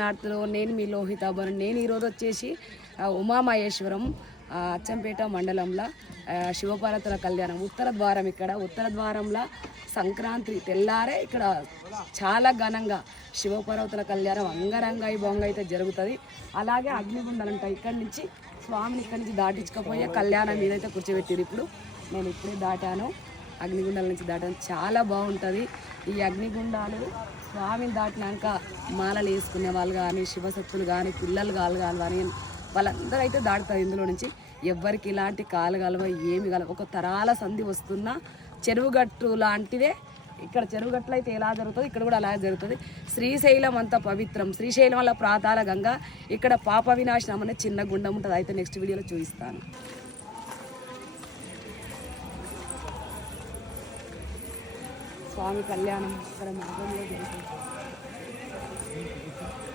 నార్త్లో నేను మీ లోహితాభరణ్. నేను ఈరోజు వచ్చేసి ఉమామహేశ్వరం అచ్చంపేట మండలంలో శివపార్వతుల కళ్యాణం ఉత్తర ద్వారం. ఇక్కడ ఉత్తర ద్వారంలో సంక్రాంతి తెల్లారే ఇక్కడ చాలా ఘనంగా శివపార్వతుల కళ్యాణం అంగరంగ వైభవంగా అయితే జరుగుతుంది. అలాగే అగ్నిగుండాలు ఉంటాయి. ఇక్కడి నుంచి స్వామిని ఇక్కడి నుంచి దాటించకపోయే కళ్యాణం మీదైతే కూర్చోబెట్టారు. ఇప్పుడు నేను ఇప్పుడే దాటాను, అగ్నిగుండాల నుంచి దాటాను. చాలా బాగుంటుంది ఈ అగ్నిగుండాలు. స్వామిని దాటినాక మాలలు వేసుకునే వాళ్ళు కానీ, శివసత్తులు కానీ, పిల్లలు కానీ వాళ్ళందరూ అయితే దాటుతారు ఇందులో నుంచి. ఎవ్వరికి ఇలాంటి కాలు కలవ ఏమి కలవ. ఒక తరాల సంధి వస్తున్న చెరువుగట్టు లాంటిదే ఇక్కడ. చెరువుగట్టులో అయితే ఎలా జరుగుతుంది, ఇక్కడ కూడా అలాగే జరుగుతుంది. శ్రీశైలం అంత పవిత్రం. శ్రీశైలం వల్ల ప్రాతాల గంగ. ఇక్కడ పాప వినాశనం అనే చిన్న గుండం ఉంటుంది. అయితే నెక్స్ట్ వీడియోలో చూపిస్తాను. స్వామి కళ్యాణం ఇక్కడ మార్గంలో జరుగుతుంది.